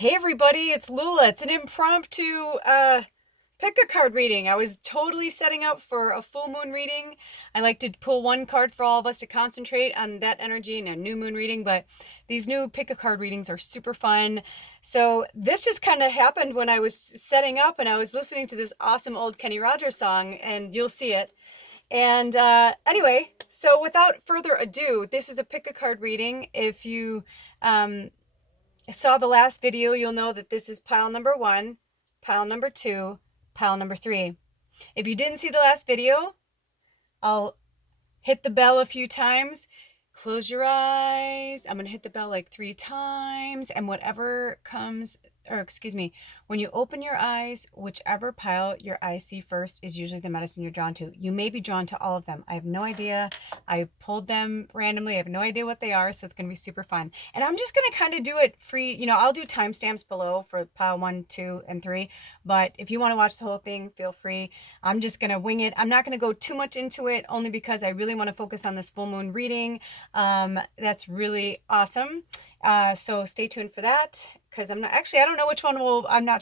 Hey everybody, it's Lula. It's an impromptu pick a card reading. I was totally setting up for a full moon reading. I like to pull one card for all of us to concentrate on that energy in a new moon reading, but these new pick a card readings are super fun. So this just kind of happened when I was setting up and I was listening to this awesome old Kenny Rogers song, and you'll see it. And anyway, so without further ado, this is a pick a card reading. If you saw the last video, you'll know that this is pile number 1, pile number 2, pile number 3. If you didn't see the last video, I'll hit the bell a few times. Close your eyes. I'm going to hit the bell like 3 times, and whatever comes, or excuse me, when you open your eyes, whichever pile your eyes see first is usually the medicine you're drawn to. You may be drawn to all of them. I have no idea. I pulled them randomly. I have no idea what they are, so it's going to be super fun. And I'm just going to kind of do it free. You know, I'll do timestamps below for pile 1, 2, and 3, but if you want to watch the whole thing, feel free. I'm just going to wing it. I'm not going to go too much into it, only because I really want to focus on this full moon reading. That's really awesome. So stay tuned for that, because I'm not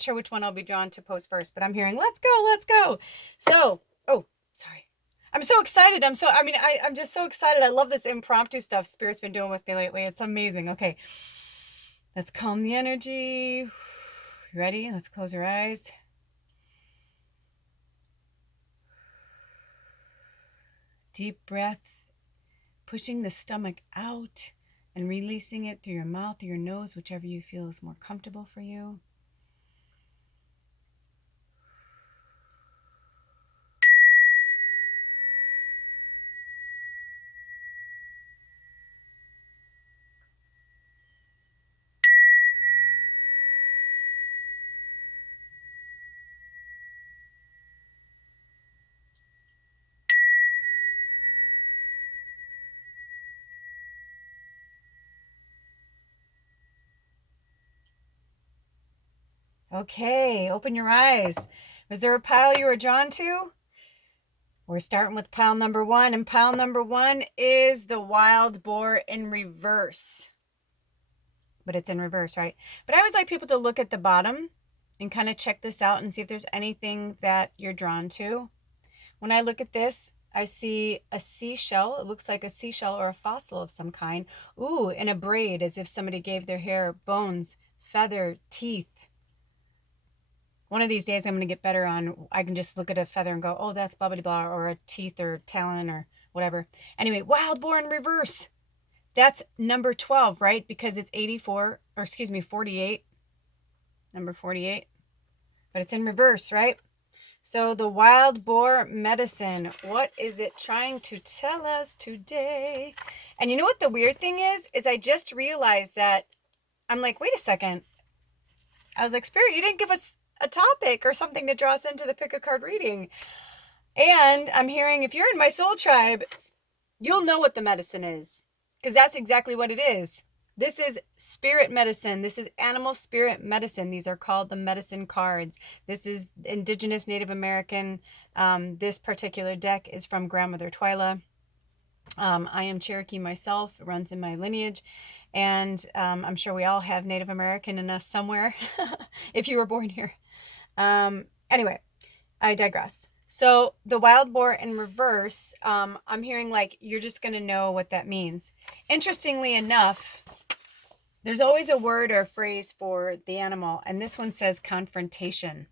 sure which one I'll be drawn to post first, but I'm hearing, let's go. So, oh, sorry. I'm so excited. I'm just so excited. I love this impromptu stuff Spirit's been doing with me lately. It's amazing. Okay. Let's calm the energy. Ready? Let's close our eyes. Deep breath, pushing the stomach out and releasing it through your mouth or your nose, whichever you feel is more comfortable for you. Okay, open your eyes. Was there a pile you were drawn to? We're starting with pile number 1, and pile number 1 is the wild boar in reverse. But it's in reverse, right? But I always like people to look at the bottom and kind of check this out and see if there's anything that you're drawn to. When I look at this, I see a seashell. It looks like a seashell or a fossil of some kind. Ooh, and a braid, as if somebody gave their hair bones, feather, teeth. One of these days I'm going to get better on, I can just look at a feather and go, oh, that's blah, blah, blah, or a teeth or talon or whatever. Anyway, wild boar in reverse. That's number 12, right? Because it's 48, number 48. But it's in reverse, right? So the wild boar medicine, what is it trying to tell us today? And you know what the weird thing is I just realized that, I'm like, wait a second. I was like, Spirit, you didn't give us a topic or something to draw us into the pick a card reading. And I'm hearing, if you're in my soul tribe, you'll know what the medicine is, because that's exactly what it is. This is spirit medicine. This is animal spirit medicine. These are called the medicine cards. This is Indigenous Native American. This particular deck is from Grandmother Twyla. I am Cherokee myself. It runs in my lineage. And I'm sure we all have Native American in us somewhere if you were born here. Anyway, I digress. So the wild boar in reverse, I'm hearing like you're just going to know what that means. Interestingly enough, there's always a word or a phrase for the animal, and this one says confrontation.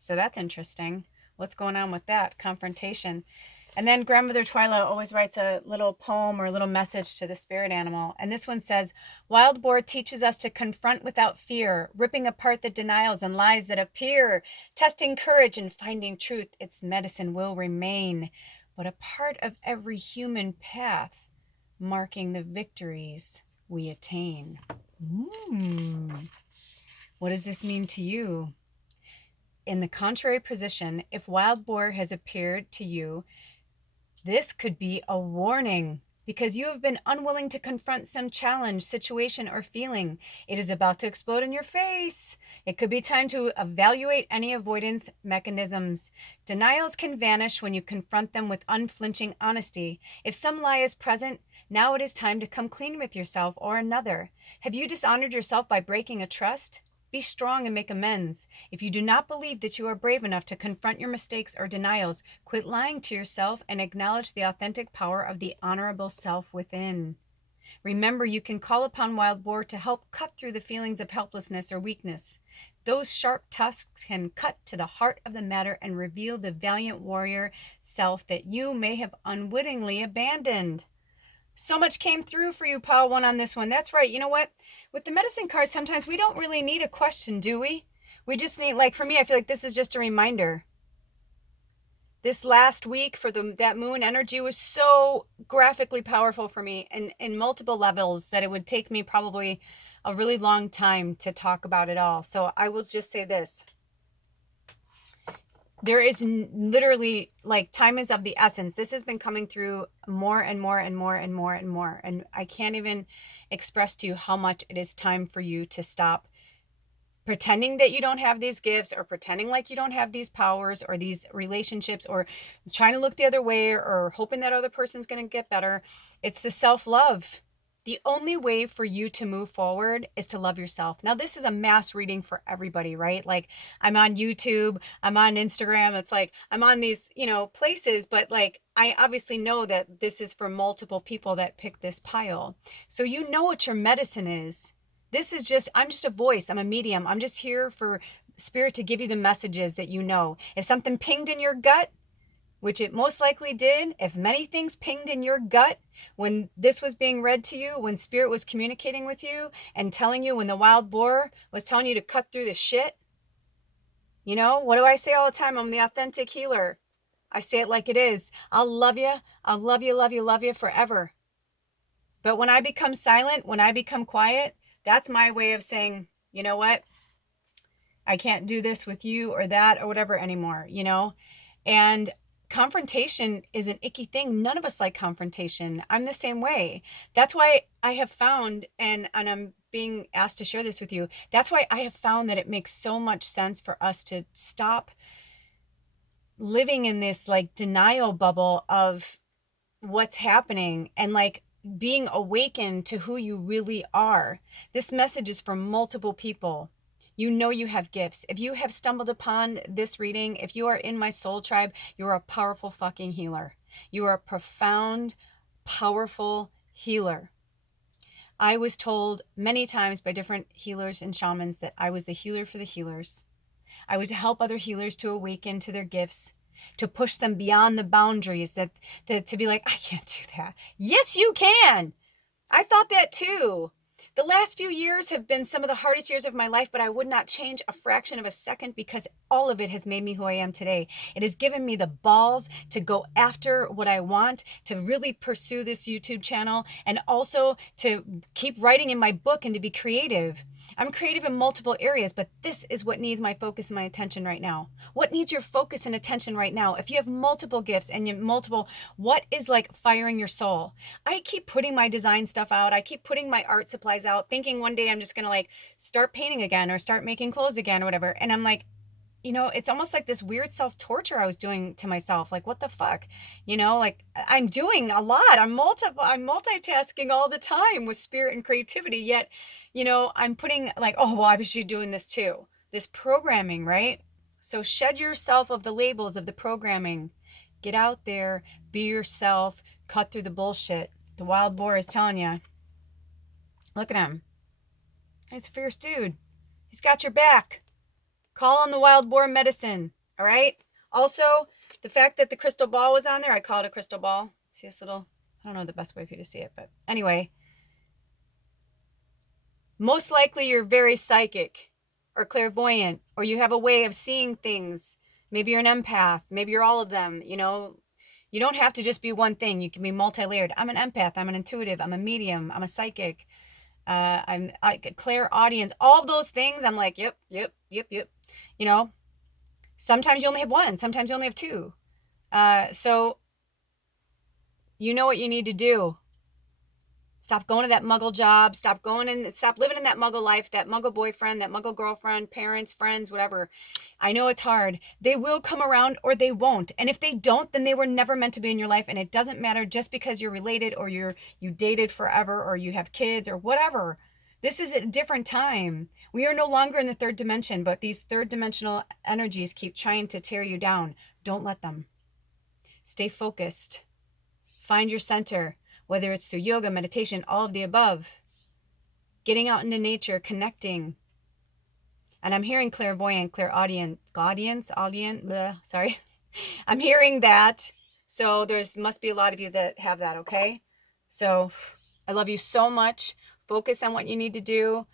So that's interesting. What's going on with that? Confrontation. And then Grandmother Twyla always writes a little poem or a little message to the spirit animal. And this one says, wild boar teaches us to confront without fear, ripping apart the denials and lies that appear, testing courage and finding truth. Its medicine will remain, but a part of every human path, marking the victories we attain. What does this mean to you? In the contrary position, if wild boar has appeared to you, this could be a warning, because you have been unwilling to confront some challenge, situation, or feeling. It is about to explode in your face. It could be time to evaluate any avoidance mechanisms. Denials can vanish when you confront them with unflinching honesty. If some lie is present, Now it is time to come clean with yourself or another. Have you dishonored yourself by breaking a trust? Be strong and make amends. If you do not believe that you are brave enough to confront your mistakes or denials, quit lying to yourself and acknowledge the authentic power of the honorable self within. Remember, you can call upon Wild Boar to help cut through the feelings of helplessness or weakness. Those sharp tusks can cut to the heart of the matter and reveal the valiant warrior self that you may have unwittingly abandoned. So much came through for you, Pile 1, on this one. That's right. You know what? With the medicine card, sometimes we don't really need a question, do we? We just need, like, for me, I feel like this is just a reminder. This last week for that moon energy was so graphically powerful for me and in multiple levels that it would take me probably a really long time to talk about it all. So I will just say this. There is literally, like, time is of the essence. This has been coming through more and more and more and more and more. And I can't even express to you how much it is time for you to stop pretending that you don't have these gifts or pretending like you don't have these powers or these relationships or trying to look the other way or hoping that other person's going to get better. It's the self-love. The only way for you to move forward is to love yourself. Now, this is a mass reading for everybody, right? Like, I'm on YouTube, I'm on Instagram. It's like, I'm on these, places, but like, I obviously know that this is for multiple people that pick this pile. So you know what your medicine is. This is just, I'm just a voice. I'm a medium. I'm just here for spirit to give you the messages that you know. If something pinged in your gut, which it most likely did, if many things pinged in your gut when this was being read to you, when spirit was communicating with you and telling you, when the wild boar was telling you to cut through the shit, what do I say all the time? I'm the authentic healer. I say it like it is. I'll love you. I'll love you, love you, love you forever. But when I become silent, when I become quiet, that's my way of saying, you know what? I can't do this with you or that or whatever anymore, And confrontation is an icky thing. None of us like confrontation. I'm the same way. That's why I have found, and I'm being asked to share this with you, that's why I have found that it makes so much sense for us to stop living in this like denial bubble of what's happening and like being awakened to who you really are. This message is for multiple people. You know you have gifts. If you have stumbled upon this reading, if you are in my soul tribe, you're a powerful fucking healer. You are a profound, powerful healer. I was told many times by different healers and shamans that I was the healer for the healers. I was to help other healers to awaken to their gifts, to push them beyond the boundaries, that to be like, I can't do that. Yes, you can. I thought that too. The last few years have been some of the hardest years of my life, but I would not change a fraction of a second because all of it has made me who I am today. It has given me the balls to go after what I want, to really pursue this YouTube channel, and also to keep writing in my book and to be creative. I'm creative in multiple areas, but this is what needs my focus and my attention right now. What needs your focus and attention right now? If you have multiple gifts and what is like firing your soul? I keep putting my design stuff out. I keep putting my art supplies out, thinking one day I'm just going to like start painting again or start making clothes again or whatever. And I'm like, it's almost like this weird self-torture I was doing to myself. Like, what the fuck? Like I'm doing a lot. I'm multitasking all the time with spirit and creativity. Yet, I'm putting like, oh, well, I was doing this too. This programming, right? So shed yourself of the labels of the programming. Get out there, be yourself, cut through the bullshit. The wild boar is telling you. Look at him. He's a fierce dude. He's got your back. Call on the wild boar medicine, all right? Also, the fact that the crystal ball was on there, I call it a crystal ball. See this little, I don't know the best way for you to see it, but anyway. Most likely you're very psychic or clairvoyant, or you have a way of seeing things. Maybe you're an empath. Maybe you're all of them, You don't have to just be one thing. You can be multi-layered. I'm an empath. I'm an intuitive. I'm a medium. I'm a psychic. I clairaudience. All of those things, I'm like, yep. Sometimes you only have one. Sometimes you only have two. So you know what you need to do. Stop going to that muggle job. Stop living in that muggle life, that muggle boyfriend, that muggle girlfriend, parents, friends, whatever. I know it's hard. They will come around or they won't. And if they don't, then they were never meant to be in your life. And it doesn't matter just because you're related or you dated forever or you have kids or whatever. This is a different time. We are no longer in the third dimension, but these third dimensional energies keep trying to tear you down. Don't let them. Stay focused. Find your center. Whether it's through yoga, meditation, all of the above. Getting out into nature, connecting. And I'm hearing clairvoyant, clairaudient, sorry. I'm hearing that. So must be a lot of you that have that, okay? So I love you so much. Focus on what you need to do.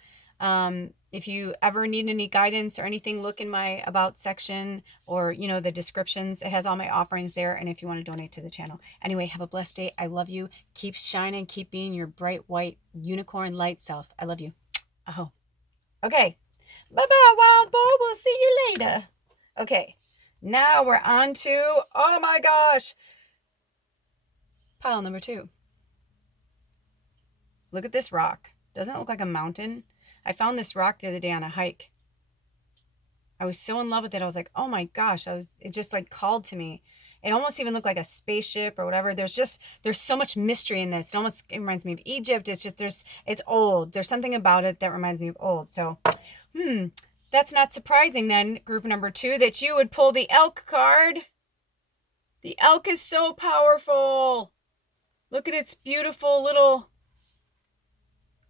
If you ever need any guidance or anything, look in my about section or, the descriptions. It has all my offerings there. And if you want to donate to the channel. Anyway, have a blessed day. I love you. Keep shining. Keep being your bright, white, unicorn light self. I love you. Aho. Okay. Bye-bye, wild boar. We'll see you later. Okay. Now we're on to, oh my gosh, pile number 2. Look at this rock. Doesn't it look like a mountain? I found this rock the other day on a hike. I was so in love with it. I was like, oh my gosh, it just like called to me. It almost even looked like a spaceship or whatever. There's so much mystery in this. It reminds me of Egypt. It's old. There's something about it that reminds me of old. So, that's not surprising then, group number 2, that you would pull the elk card. The elk is so powerful. Look at its beautiful little,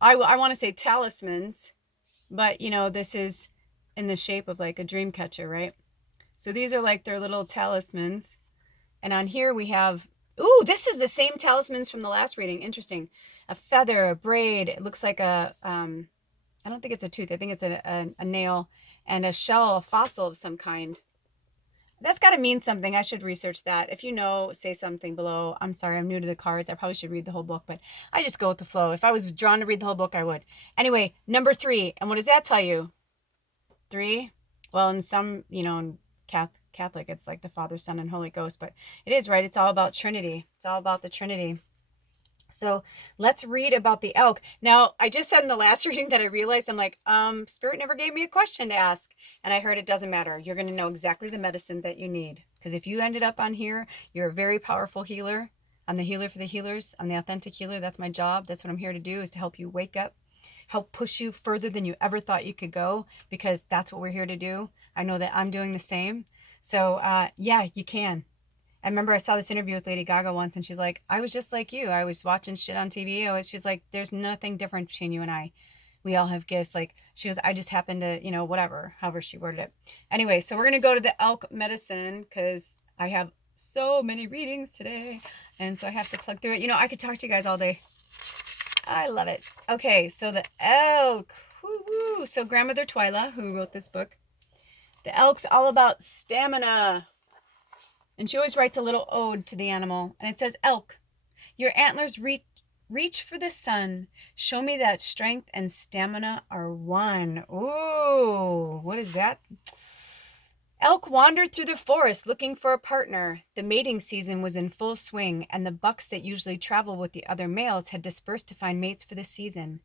I want to say talismans, but this is in the shape of like a dream catcher, right? So these are like their little talismans. And on here we have, ooh, this is the same talismans from the last reading. Interesting. A feather, a braid. It looks like I don't think it's a tooth. I think it's a nail and a shell, a fossil of some kind. That's got to mean something. I should research that. If you know, say something below. I'm sorry, I'm new to the cards. I probably should read the whole book, but I just go with the flow. If I was drawn to read the whole book, I would. Anyway, number 3. And what does that tell you? 3? Well, in some, in Catholic, it's like the Father, Son, and Holy Ghost, but it is, right? It's all about Trinity. It's all about the Trinity. So let's read about the elk. Now, I just said in the last reading that I realized, I'm like, Spirit never gave me a question to ask. And I heard it doesn't matter. You're going to know exactly the medicine that you need. Because if you ended up on here, you're a very powerful healer. I'm the healer for the healers. I'm the authentic healer. That's my job. That's what I'm here to do, is to help you wake up, help push you further than you ever thought you could go, because that's what we're here to do. I know that I'm doing the same. So yeah, you can. I remember I saw this interview with Lady Gaga once, and she's like, I was just like you. I was watching shit on TV. She's like, there's nothing different between you and I. We all have gifts. Like, she goes, I just happen to, whatever, however she worded it. Anyway, so we're going to go to the elk medicine because I have so many readings today. And so I have to plug through it. I could talk to you guys all day. I love it. Okay, so the elk. Woo-woo. So Grandmother Twyla, who wrote this book, the elk's all about stamina. And she always writes a little ode to the animal. And it says, elk, your antlers reach for the sun. Show me that strength and stamina are one. Ooh, what is that? Elk wandered through the forest looking for a partner. The mating season was in full swing, and the bucks that usually travel with the other males had dispersed to find mates for the season.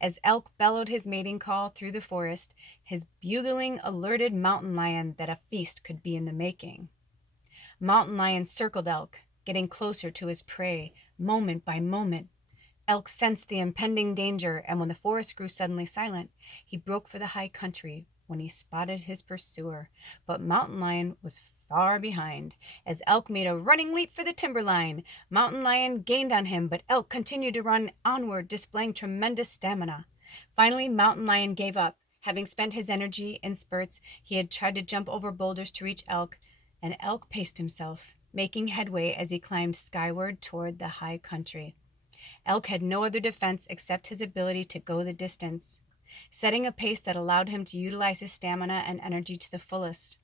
As Elk bellowed his mating call through the forest, his bugling alerted Mountain Lion that a feast could be in the making. Mountain Lion circled Elk, getting closer to his prey, moment by moment. Elk sensed the impending danger, and when the forest grew suddenly silent, he broke for the high country when he spotted his pursuer. But Mountain Lion was far behind. As Elk made a running leap for the timberline, Mountain Lion gained on him, but Elk continued to run onward, displaying tremendous stamina. Finally, Mountain Lion gave up. Having spent his energy in spurts, he had tried to jump over boulders to reach Elk, and Elk paced himself, making headway as he climbed skyward toward the high country. Elk had no other defense except his ability to go the distance, setting a pace that allowed him to utilize his stamina and energy to the fullest.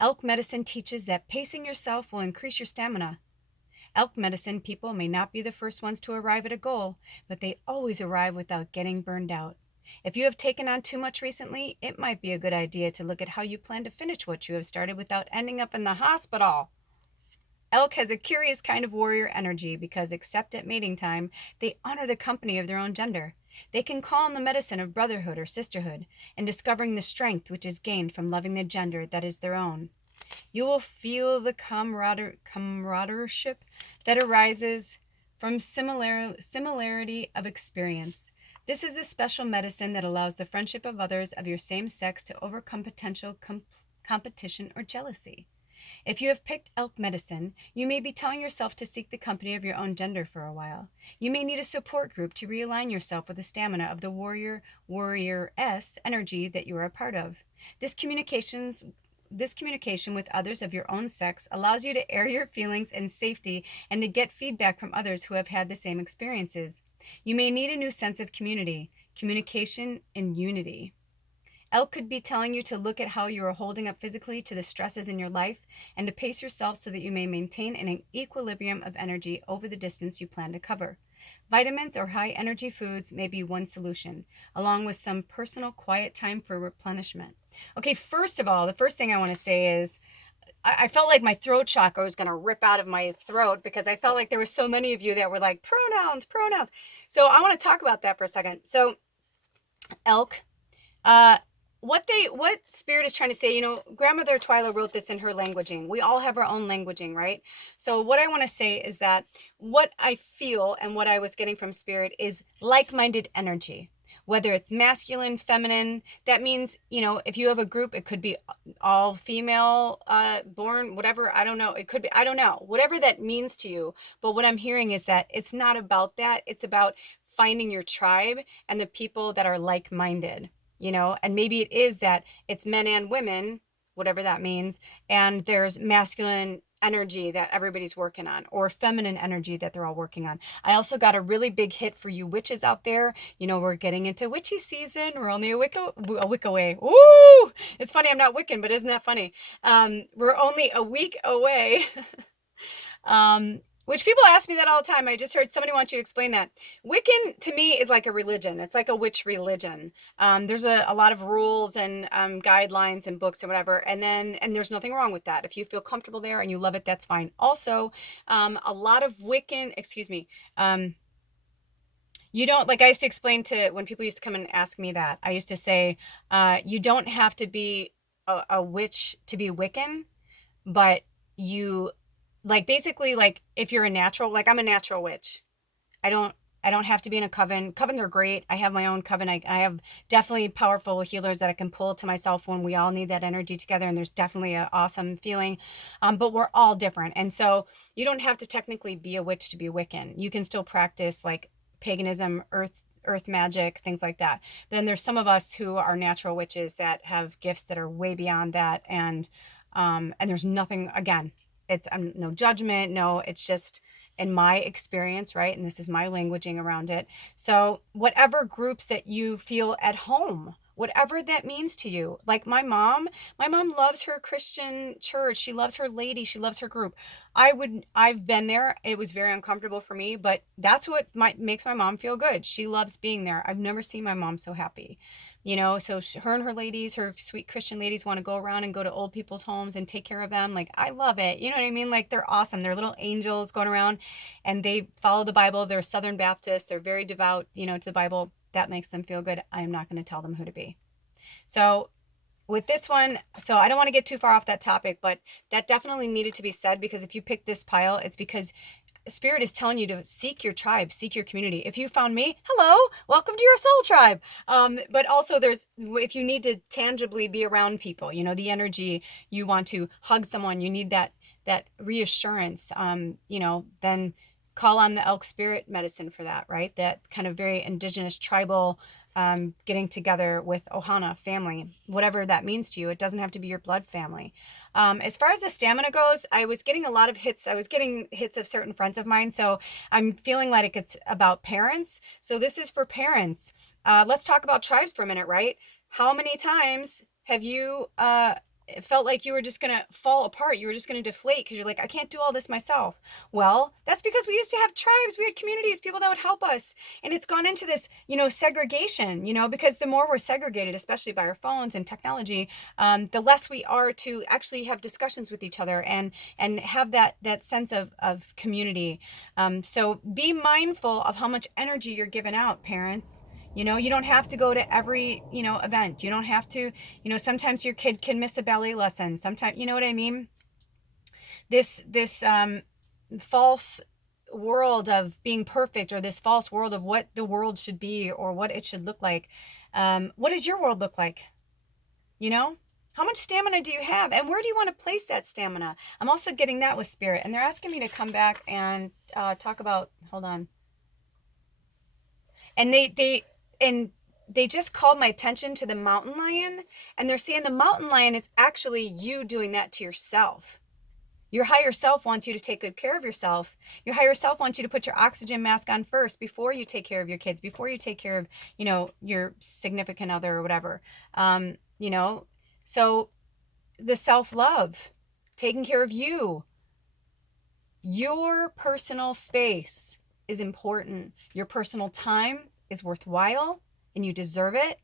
Elk medicine teaches that pacing yourself will increase your stamina. Elk medicine people may not be the first ones to arrive at a goal, but they always arrive without getting burned out. If you have taken on too much recently, it might be a good idea to look at how you plan to finish what you have started without ending up in the hospital. Elk has a curious kind of warrior energy because, except at mating time, they honor the company of their own gender. They can call on the medicine of brotherhood or sisterhood, and discovering the strength which is gained from loving the gender that is their own. You will feel the camaradereship that arises from similarity of experience. This is a special medicine that allows the friendship of others of your same sex to overcome potential competition or jealousy. If you have picked elk medicine, you may be telling yourself to seek the company of your own gender for a while. You may need a support group to realign yourself with the stamina of the warrior-S energy that you are a part of. This communication with others of your own sex allows you to air your feelings in safety and to get feedback from others who have had the same experiences. You may need a new sense of community, communication, and unity. Elk could be telling you to look at how you are holding up physically to the stresses in your life and to pace yourself so that you may maintain an equilibrium of energy over the distance you plan to cover. Vitamins or high energy foods may be one solution, along with some personal quiet time for replenishment. Okay, first of all, the first thing I want to say is I felt like my throat chakra was going to rip out of my throat because I felt like there were so many of you that were like, pronouns, pronouns. So I want to talk about that for a second. So, elk, what spirit is trying to say, grandmother Twyla wrote this in her languaging. We all have our own languaging, right? So what I want to say is that what I feel and what I was getting from spirit is like-minded energy, whether it's masculine, feminine. That means, if you have a group, it could be all female born, whatever. I don't know. It could be, I don't know, whatever that means to you. But what I'm hearing is that it's not about that. It's about finding your tribe and the people that are like-minded. And maybe it is that it's men and women, whatever that means, and there's masculine energy that everybody's working on, or feminine energy that they're all working on. I also got a really big hit for you witches out there. We're getting into witchy season. We're only a week away. Woo! It's funny, I'm not Wiccan, but isn't that funny? We're only a week away. Which people ask me that all the time. I just heard somebody want you to explain that. Wiccan to me is like a religion. It's like a witch religion. There's a lot of rules and guidelines and books and whatever. And there's nothing wrong with that. If you feel comfortable there and you love it, that's fine. Also, a lot of Wiccan, you don't, like I used to explain to, when people used to come and ask me that, I used to say, you don't have to be a witch to be Wiccan, but you, basically, if you're a natural, I'm a natural witch. I don't have to be in a coven. Covens are great. I have my own coven. I have definitely powerful healers that I can pull to myself when we all need that energy together. And there's definitely an awesome feeling. But we're all different. And so you don't have to technically be a witch to be Wiccan. You can still practice paganism, earth magic, things like that. Then there's some of us who are natural witches that have gifts that are way beyond that. And there's nothing, again, it's no judgment. No, it's just in my experience, right? And this is my languaging around it. So whatever groups that you feel at home, whatever that means to you. Like my mom loves her Christian church. She loves her lady. She loves her group. I've been there. It was very uncomfortable for me, but that's what makes my mom feel good. She loves being there. I've never seen my mom so happy. So her and her ladies, her sweet Christian ladies, want to go around and go to old people's homes and take care of them. I love it. You know what I mean? They're awesome. They're little angels going around and they follow the Bible. They're Southern Baptist. They're very devout, to the Bible. That makes them feel good. I'm not going to tell them who to be. So with this one, so I don't want to get too far off that topic, but that definitely needed to be said, because if you pick this pile, it's because Spirit is telling you to seek your tribe, seek your community. If you found me, hello, welcome to your soul tribe. But also if you need to tangibly be around people, the energy, you want to hug someone, you need that reassurance, then call on the elk spirit medicine for that, right? That kind of very indigenous tribal, getting together with Ohana family, whatever that means to you. It doesn't have to be your blood family. As far as the stamina goes, I was getting a lot of hits. I was getting hits of certain friends of mine. So I'm feeling like it's about parents. So this is for parents. Let's talk about tribes for a minute, right? How many times have you it felt like you were just going to fall apart. You were just going to deflate because you're like, I can't do all this myself. Well, that's because we used to have tribes. We had communities, people that would help us. And it's gone into this, segregation, because the more we're segregated, especially by our phones and technology, the less we are to actually have discussions with each other and have that sense of community. So be mindful of how much energy you're giving out, parents. You don't have to go to every, event. You don't have to, sometimes your kid can miss a ballet lesson. Sometimes, you know what I mean? This false world of being perfect, or this false world of what the world should be or what it should look like. What does your world look like? How much stamina do you have? And where do you want to place that stamina? I'm also getting that with spirit. And they're asking me to come back and talk about, hold on. And they just called my attention to the mountain lion, and they're saying the mountain lion is actually you doing that to yourself. Your higher self wants you to take good care of yourself. Your higher self wants you to put your oxygen mask on first before you take care of your kids, before you take care of, your significant other or whatever. So the self-love, taking care of you, your personal space is important. Your personal time is worthwhile, and you deserve it.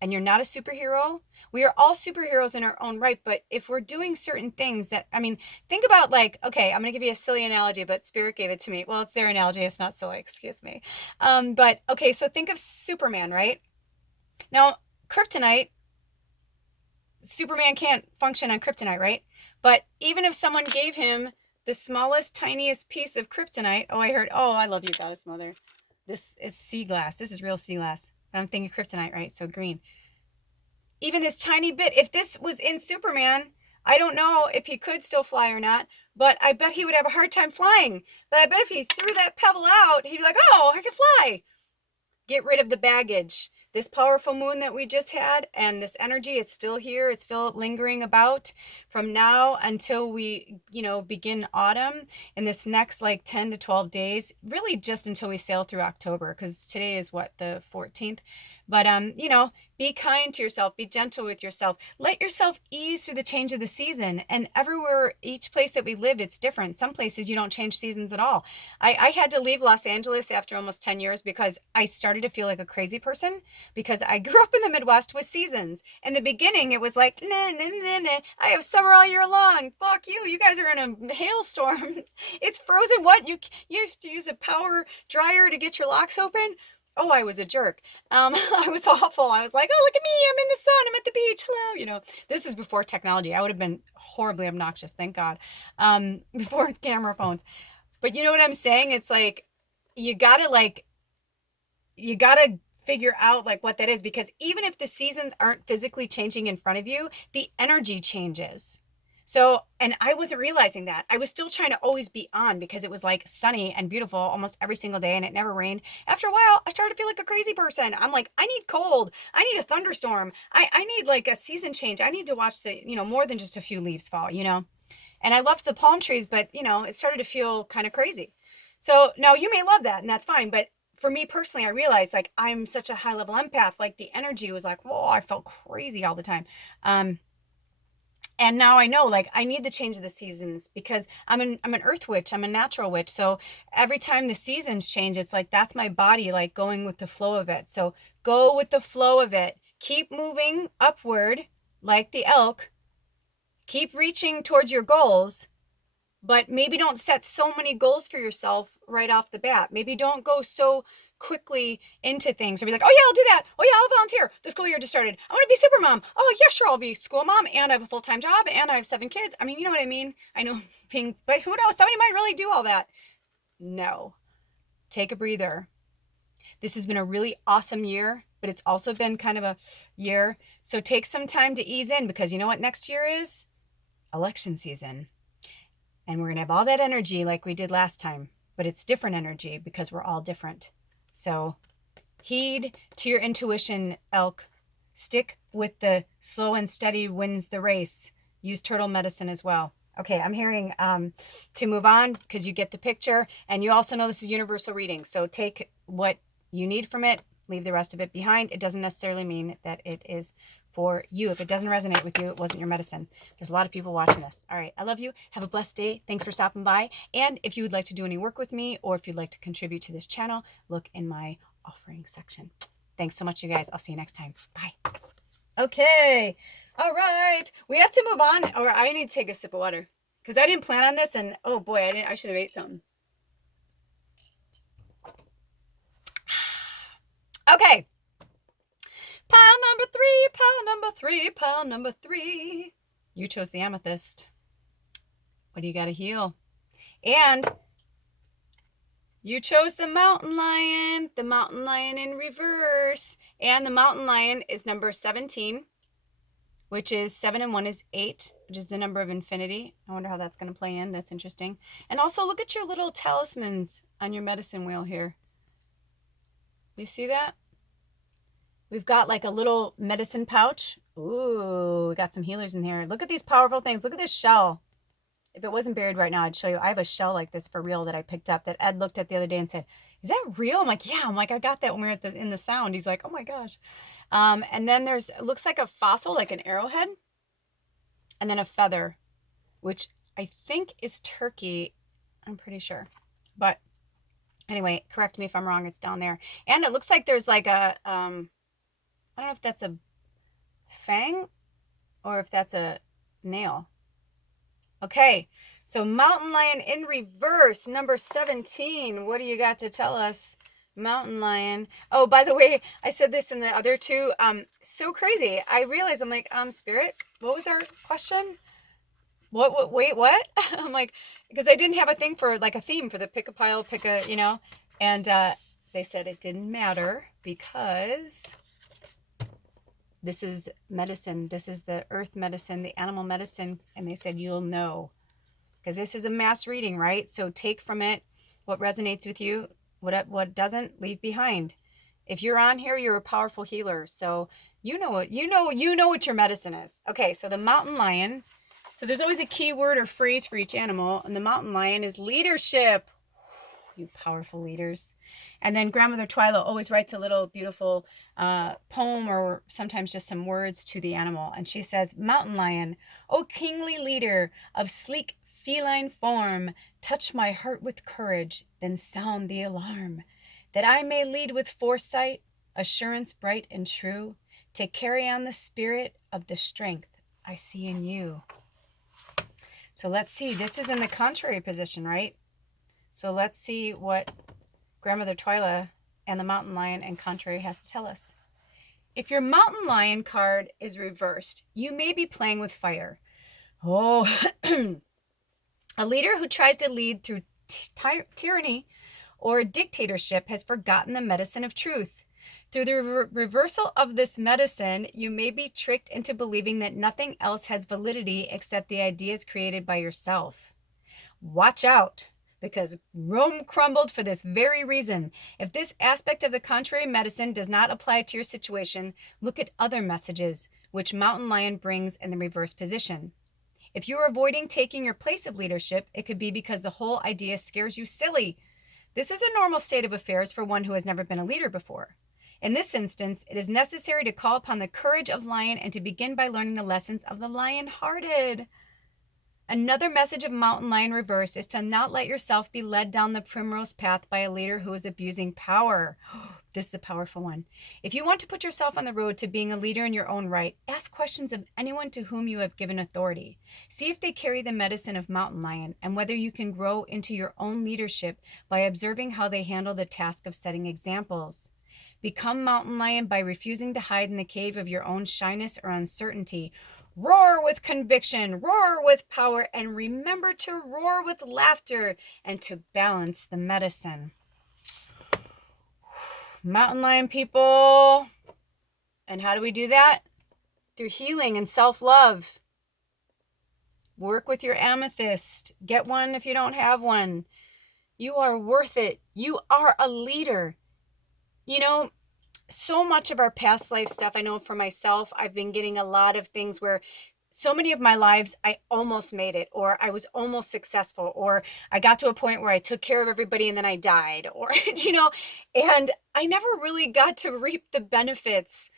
And you're not a superhero. We are all superheroes in our own right. But if we're doing certain things think about, like, okay, I'm going to give you a silly analogy, but Spirit gave it to me. Well, it's their analogy. It's not silly. Excuse me. But okay, so think of Superman, right? Now, kryptonite, Superman can't function on kryptonite, right? But even if someone gave him the smallest, tiniest piece of kryptonite, I love you, Goddess Mother. This is sea glass. This is real sea glass. I'm thinking kryptonite, right? So green. Even this tiny bit, if this was in Superman, I don't know if he could still fly or not, but I bet he would have a hard time flying. But I bet if he threw that pebble out, he'd be like, oh, I can fly. Get rid of the baggage. This powerful moon that we just had, and this energy is still here. It's still lingering about from now until we, begin autumn in this next 10 to 12 days, really just until we sail through October, because today is the 14th. But, be kind to yourself, be gentle with yourself, let yourself ease through the change of the season. And everywhere, each place that we live, it's different. Some places you don't change seasons at all. I had to leave Los Angeles after almost 10 years because I started to feel like a crazy person, because I grew up in the Midwest with seasons. In the beginning, it was like, nah, nah, nah, nah. I have summer all year long. Fuck you. You guys are in a hailstorm. It's frozen. What? You have to use a power dryer to get your locks open? Oh, I was a jerk. I was awful. I was like, oh, look at me. I'm in the sun. I'm at the beach. Hello. This is before technology. I would have been horribly obnoxious. Thank God. Before camera phones. But you know what I'm saying? It's like, you gotta figure out what that is, because even if the seasons aren't physically changing in front of you, the energy changes. So, and I wasn't realizing that. I was still trying to always be on because it was sunny and beautiful almost every single day, and it never rained. After a while, I started to feel like a crazy person. I'm like, I need cold. I need a thunderstorm. I need a season change. I need to watch more than just a few leaves fall, And I loved the palm trees, but it started to feel kind of crazy. So now you may love that, and that's fine. But for me personally, I realized I'm such a high level empath. The energy was whoa, I felt crazy all the time. And now I know I need the change of the seasons, because I'm an earth witch. I'm a natural witch. So every time the seasons change, it's that's my body going with the flow of it. So go with the flow of it. Keep moving upward like the elk. Keep reaching towards your goals, but maybe don't set so many goals for yourself right off the bat. Maybe don't go so quickly into things, or be like, oh yeah, I'll do that. Oh yeah, I'll volunteer. The school year just started. I want to be super mom. Oh yeah, sure, I'll be school mom, and I have a full-time job, and I have 7 kids. I mean, you know what I mean? I know things, but who knows? Somebody might really do all that. No. Take a breather. This has been a really awesome year, but it's also been kind of a year. So take some time to ease in, because you know what next year is? Election season. And we're going to have all that energy like we did last time, but it's different energy because we're all different. So heed to your intuition, elk. Stick with the slow and steady wins the race. Use turtle medicine as well. Okay, I'm hearing to move on, because you get the picture. And you also know this is universal reading. So take what you need from it. Leave the rest of it behind. It doesn't necessarily mean that it is for you. If it doesn't resonate with you, it wasn't your medicine. There's a lot of people watching this. All right. I love you. Have a blessed day. Thanks for stopping by. And if you would like to do any work with me, or if you'd like to contribute to this channel, look in my offering section. Thanks so much, you guys. I'll see you next time. Bye. Okay. All right. We have to move on, or I need to take a sip of water because I didn't plan on this. And oh boy, I should have ate something. Okay. Pile number three, pile number three, pile number three. You chose the amethyst. What do you got to heal? And you chose the mountain lion in reverse. And the mountain lion is number 17, which is 7 and 1 is 8, which is the number of infinity. I wonder how that's going to play in. That's interesting. And also look at your little talismans on your medicine wheel here. You see that? We've got like a little medicine pouch. Ooh, we got some healers in here. Look at these powerful things. Look at this shell. If it wasn't buried right now, I'd show you. I have a shell like this for real that I picked up that Ed looked at the other day and said, is that real? I'm like, yeah. I'm like, I got that when we were in the sound. He's like, oh my gosh. And then it looks like a fossil, like an arrowhead. And then a feather, which I think is turkey. I'm pretty sure. But anyway, correct me if I'm wrong. It's down there. And it looks like there's like a, I don't know if that's a fang or if that's a nail. Okay, so mountain lion in reverse, number 17. What do you got to tell us? Mountain lion. Oh, by the way, I said this in the other two. So crazy. I realized, I'm like, Spirit, what was our question? Wait, what? I'm like, because I didn't have a thing for like a theme for the pick a pile, and they said it didn't matter because this is medicine. This is the earth medicine, the animal medicine. And they said, you'll know. Because this is a mass reading, right? So take from it what resonates with you. What doesn't, leave behind. If you're on here, you're a powerful healer. So you know what your medicine is. Okay, so the mountain lion. So there's always a key word or phrase for each animal. And the mountain lion is leadership. You powerful leaders. And then Grandmother Twyla always writes a little beautiful poem or sometimes just some words to the animal. And she says, mountain lion, O kingly leader of sleek feline form, touch my heart with courage, then sound the alarm, that I may lead with foresight, assurance bright and true, to carry on the spirit of the strength I see in you. So let's see. This is in the contrary position, right? So let's see what Grandmother Twyla and the mountain lion and contrary has to tell us. If your mountain lion card is reversed, you may be playing with fire. Oh, a leader who tries to lead through tyranny or dictatorship has forgotten the medicine of truth. Through the reversal of this medicine, you may be tricked into believing that nothing else has validity except the ideas created by yourself. Watch out, because Rome crumbled for this very reason. If this aspect of the contrary medicine does not apply to your situation, look at other messages which mountain lion brings in the reverse position. If you're avoiding taking your place of leadership, it could be because the whole idea scares you silly. This is a normal state of affairs for one who has never been a leader before. In this instance, it is necessary to call upon the courage of lion and to begin by learning the lessons of the lion-hearted. Another message of mountain lion reverse is to not let yourself be led down the primrose path by a leader who is abusing power. This is a powerful one. If you want to put yourself on the road to being a leader in your own right, ask questions of anyone to whom you have given authority. See if they carry the medicine of mountain lion and whether you can grow into your own leadership by observing how they handle the task of setting examples. Become mountain lion by refusing to hide in the cave of your own shyness or uncertainty. Roar with conviction, roar with power, and remember to roar with laughter and to balance the medicine. Mountain lion people. And how do we do that? Through healing and self-love. Work with your amethyst. Get one if you don't have one. You are worth it. You are a leader. You know, so much of our past life stuff, I know for myself, I've been getting a lot of things where so many of my lives, I almost made it, or I was almost successful, or I got to a point where I took care of everybody and then I died, or, and I never really got to reap the benefits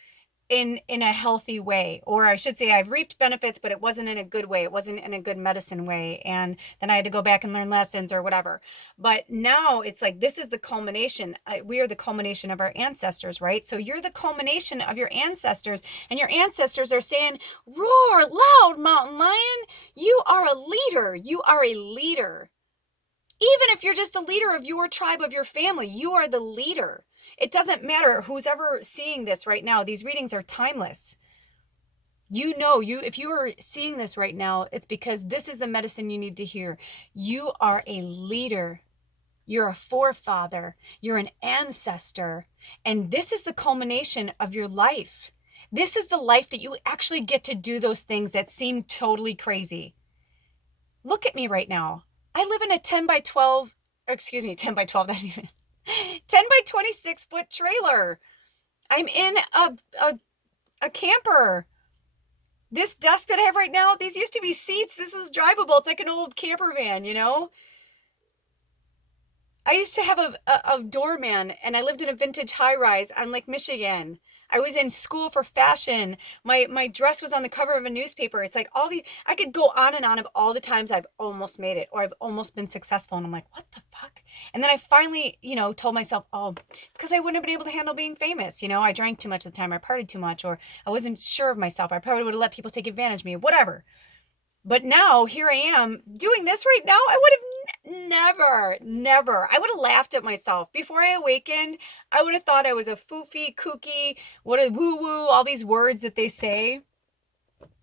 in a healthy way, or I should say I've reaped benefits, but it wasn't in a good way. It wasn't in a good medicine way. And then I had to go back and learn lessons or whatever. But now it's like, this is the culmination. We are the culmination of our ancestors, right? So you're the culmination of your ancestors, and your ancestors are saying, roar loud, mountain lion. You are a leader. You are a leader. Even if you're just the leader of your tribe, of your family, you are the leader. It doesn't matter who's ever seeing this right now. These readings are timeless. You know, if you are seeing this right now, it's because this is the medicine you need to hear. You are a leader. You're a forefather. You're an ancestor. And this is the culmination of your life. This is the life that you actually get to do those things that seem totally crazy. Look at me right now. I live in a 10 by 12, 10 by 12, 10 by 26 foot trailer. I'm in a camper. This desk that I have right now, these used to be seats. This is drivable. It's like an old camper van, you know? I used to have a doorman, and I lived in a vintage high-rise on Lake Michigan. I was in school for fashion. My dress was on the cover of a newspaper. It's like I could go on and on of all the times I've almost made it, or I've almost been successful. And I'm like, what the fuck? And then I finally, told myself, oh, it's because I wouldn't have been able to handle being famous. I drank too much at the time. I partied too much, or I wasn't sure of myself. I probably would have let people take advantage of me, whatever. But now here I am doing this right now. I would have never. I would have laughed at myself. Before I awakened, I would have thought I was a foofy, kooky, what a woo-woo, all these words that they say.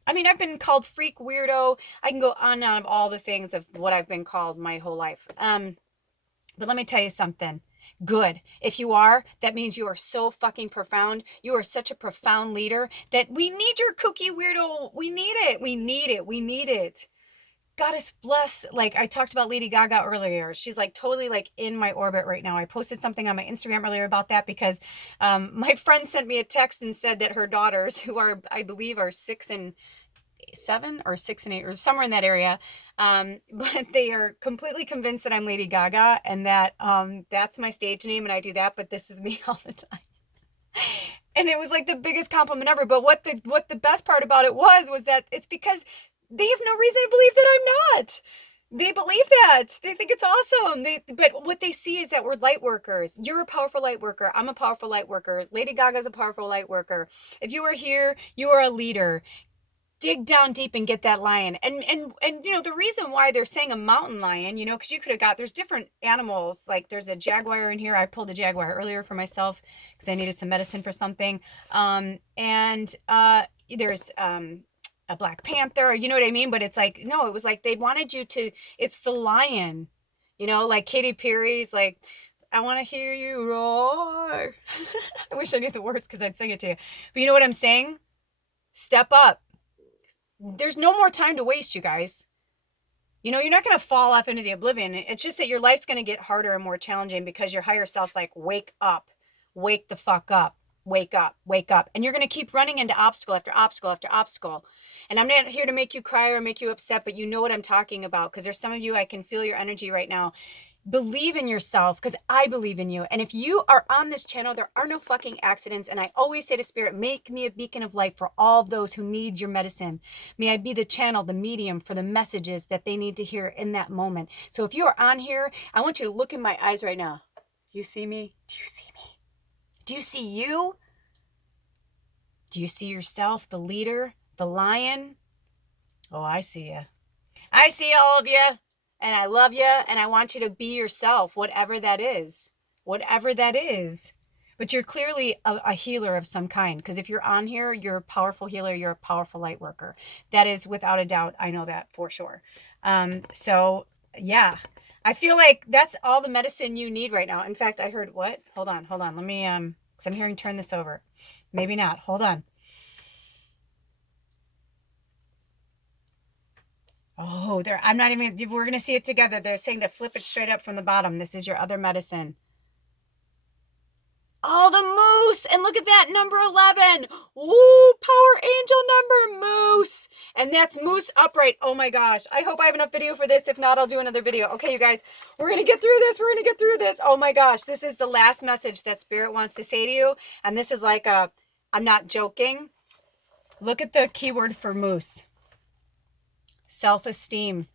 I mean, I've been called freak, weirdo. I can go on and on of all the things of what I've been called my whole life. But let me tell you something. Good. If you are, that means you are so fucking profound. You are such a profound leader that we need your kooky weirdo. We need it. We need it. We need it. Goddess bless. Like I talked about Lady Gaga earlier. She's like totally like in my orbit right now. I posted something on my Instagram earlier about that because my friend sent me a text and said that her daughters, who are, I believe, are 6 and 7 or 6 and 8 or somewhere in that area, but they are completely convinced that I'm Lady Gaga and that that's my stage name and I do that, but this is me all the time. And it was like the biggest compliment ever. But what the best part about it was that it's because they have no reason to believe that I'm not. They believe that. They think it's awesome. But what they see is that we're light workers. You're a powerful light worker. I'm a powerful light worker. Lady Gaga's a powerful light worker. If you are here, you are a leader. Dig down deep and get that lion. And the reason why they're saying a mountain lion, because you could have there's different animals. Like there's a jaguar in here. I pulled a jaguar earlier for myself because I needed some medicine for something. There's a black panther, you know what I mean? But it's like, no, it was like they wanted you to, it's the lion, like Katy Perry's like, I want to hear you roar. I wish I knew the words because I'd sing it to you. But you know what I'm saying? Step up. There's no more time to waste, you guys. You're not going to fall off into the oblivion. It's just that your life's going to get harder and more challenging because your higher self's like, wake up, wake the fuck up, wake up, wake up. And you're going to keep running into obstacle after obstacle after obstacle. And I'm not here to make you cry or make you upset, but you know what I'm talking about because there's some of you, I can feel your energy right now. Believe in yourself because I believe in you. And if you are on this channel, there are no fucking accidents. And I always say to Spirit, make me a beacon of light for all of those who need your medicine. May I be the channel, the medium for the messages that they need to hear in that moment. So if you are on here, I want you to look in my eyes right now. Do you see me? Do you see me? Do you see you? Do you see yourself, the leader, the lion? Oh, I see you. I see all of you. And I love you, and I want you to be yourself, whatever that is. Whatever that is. But you're clearly a healer of some kind, because if you're on here, you're a powerful healer, you're a powerful light worker. That is without a doubt. I know that for sure. So, yeah. I feel like that's all the medicine you need right now. In fact, I heard what? Hold on. Let me, because I'm hearing turn this over. Maybe not. Hold on. Oh, I'm not even, we're going to see it together. They're saying to flip it straight up from the bottom. This is your other medicine. Oh, the moose. And look at that, number 11. Ooh, power angel number moose. And that's moose upright. Oh my gosh. I hope I have enough video for this. If not, I'll do another video. Okay, you guys, we're going to get through this. We're going to get through this. Oh my gosh. This is the last message that Spirit wants to say to you. And this is like I'm not joking. Look at the keyword for moose. Self-esteem.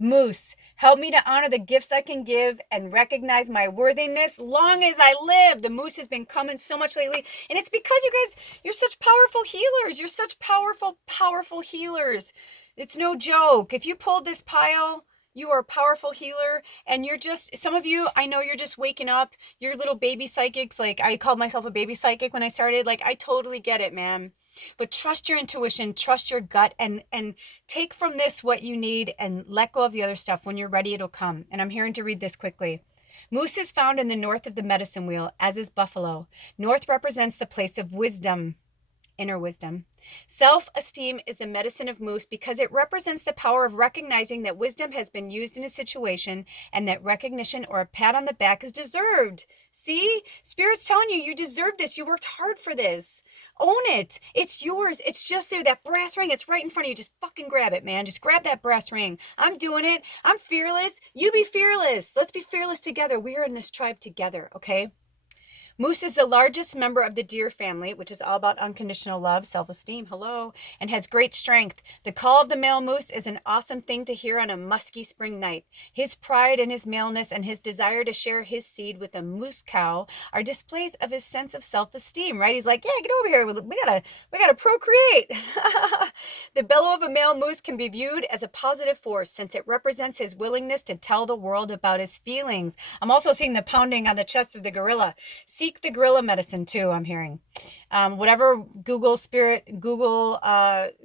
Moose, help me to honor the gifts I can give and recognize my worthiness long as I live. The moose has been coming so much lately. And it's because you guys, you're such powerful healers. You're such powerful, powerful healers. It's no joke. If you pulled this pile, you are a powerful healer. And you're just, some of you, I know you're just waking up. You're little baby psychics. Like I called myself a baby psychic when I started. Like I totally get it, man. But trust your intuition, trust your gut, and take from this what you need and let go of the other stuff. When you're ready, it'll come. And I'm here to read this quickly. Moose is found in the north of the medicine wheel, as is buffalo. North represents the place of wisdom, inner wisdom. Self-esteem is the medicine of moose because it represents the power of recognizing that wisdom has been used in a situation and that recognition or a pat on the back is deserved. See? Spirit's telling you, you deserve this. You worked hard for this. Own it. It's yours. It's just there. That brass ring, it's right in front of you. Just fucking grab it, man. Just grab that brass ring. I'm doing it. I'm fearless. You be fearless. Let's be fearless together. We are in this tribe together, okay? Moose is the largest member of the deer family, which is all about unconditional love, self-esteem, hello, and has great strength. The call of the male moose is an awesome thing to hear on a musky spring night. His pride in his maleness and his desire to share his seed with a moose cow are displays of his sense of self-esteem, right? He's like, yeah, get over here. We gotta procreate. The bellow of a male moose can be viewed as a positive force since it represents his willingness to tell the world about his feelings. I'm also seeing the pounding on the chest of the gorilla. Seek the gorilla medicine too, I'm hearing. Whatever Google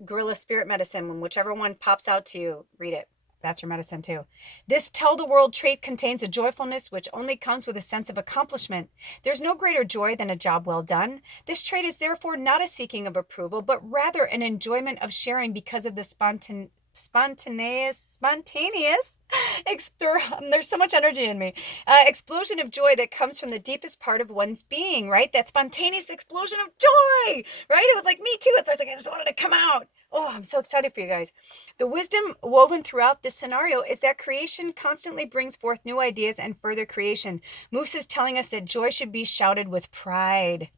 gorilla spirit medicine, whichever one pops out to you, read it. That's your medicine too. This tell the world trait contains a joyfulness which only comes with a sense of accomplishment. There's no greater joy than a job well done. This trait is therefore not a seeking of approval, but rather an enjoyment of sharing because of the spontaneous there's so much energy in me, explosion of joy that comes from the deepest part of one's being, right? That spontaneous explosion of joy, right? It was like me too. It's like I just wanted to come out. Oh, I'm so excited for you guys. The wisdom woven throughout this scenario is that creation constantly brings forth new ideas and further creation. Moose is telling us that joy should be shouted with pride.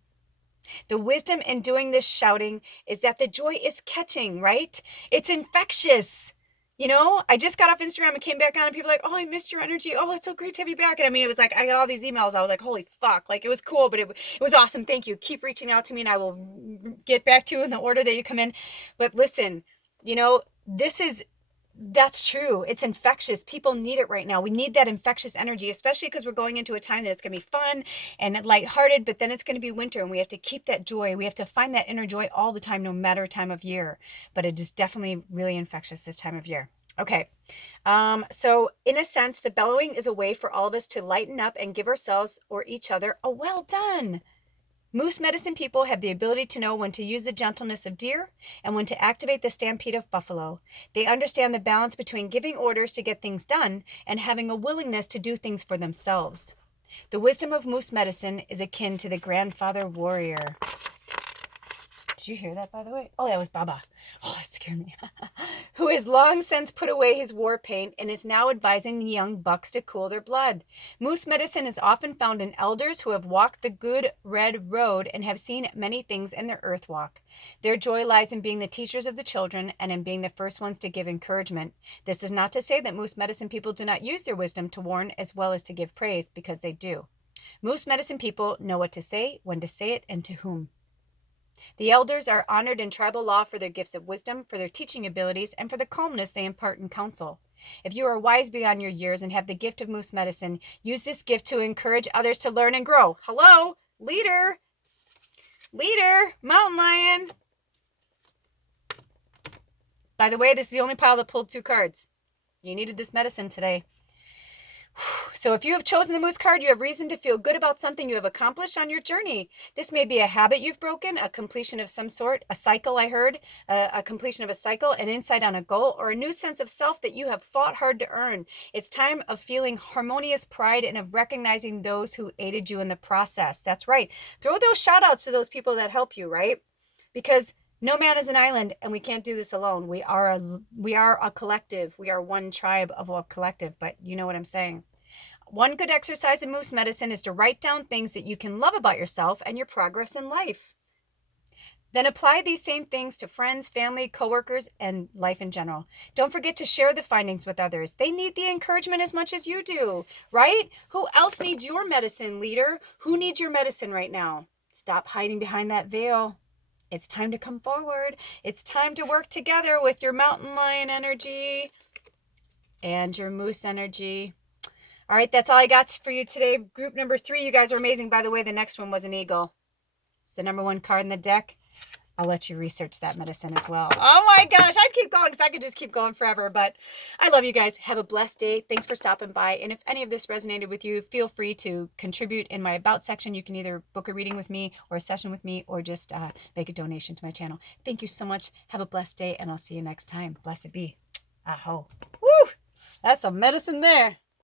The wisdom in doing this shouting is that the joy is catching, right? It's infectious. You know, I just got off Instagram and came back on and people were like, oh, I missed your energy. Oh, it's so great to have you back. And I mean, it was like, I got all these emails. I was like, holy fuck. Like, it was cool, but it was awesome. Thank you. Keep reaching out to me and I will get back to you in the order that you come in. But listen, you know, that's true. It's infectious. People need it right now. We need that infectious energy, especially because we're going into a time that it's going to be fun and lighthearted, but then it's going to be winter and we have to keep that joy. We have to find that inner joy all the time, no matter time of year. But it is definitely really infectious this time of year. Okay. So in a sense, the bellowing is a way for all of us to lighten up and give ourselves or each other a well done. Moose medicine people have the ability to know when to use the gentleness of deer and when to activate the stampede of buffalo. They understand the balance between giving orders to get things done and having a willingness to do things for themselves. The wisdom of moose medicine is akin to the grandfather warrior. Did you hear that, by the way? Oh, that was Baba. Oh, that scared me. Who has long since put away his war paint and is now advising the young bucks to cool their blood. Moose medicine is often found in elders who have walked the good red road and have seen many things in their earth walk. Their joy lies in being the teachers of the children and in being the first ones to give encouragement. This is not to say that moose medicine people do not use their wisdom to warn as well as to give praise, because they do. Moose medicine people know what to say, when to say it, and to whom. The elders are honored in tribal law for their gifts of wisdom, for their teaching abilities, and for the calmness they impart in counsel. If you are wise beyond your years and have the gift of moose medicine, use this gift to encourage others to learn and grow. Hello, leader, mountain lion. By the way, this is the only pile that pulled 2 cards. You needed this medicine today. So if you have chosen the moose card, you have reason to feel good about something you have accomplished on your journey. This may be a habit you've broken, a completion of some sort, a cycle I heard, a completion of a cycle, an insight on a goal, or a new sense of self that you have fought hard to earn. It's time of feeling harmonious pride and of recognizing those who aided you in the process. That's right. Throw those shout outs to those people that help you, right? Because no man is an island and we can't do this alone. We are a collective. We are one tribe of a collective, but you know what I'm saying. One good exercise in moose medicine is to write down things that you can love about yourself and your progress in life. Then apply these same things to friends, family, coworkers, and life in general. Don't forget to share the findings with others. They need the encouragement as much as you do, right? Who else needs your medicine, leader? Who needs your medicine right now? Stop hiding behind that veil. It's time to come forward. It's time to work together with your mountain lion energy and your moose energy. All right, that's all I got for you today. Group number 3, you guys are amazing. By the way, the next one was an eagle. It's the number 1 card in the deck. I'll let you research that medicine as well. Oh my gosh, I'd keep going because I could just keep going forever. But I love you guys. Have a blessed day. Thanks for stopping by. And if any of this resonated with you, feel free to contribute in my About section. You can either book a reading with me or a session with me or just make a donation to my channel. Thank you so much. Have a blessed day, and I'll see you next time. Blessed be. Aho. Woo! That's some medicine there.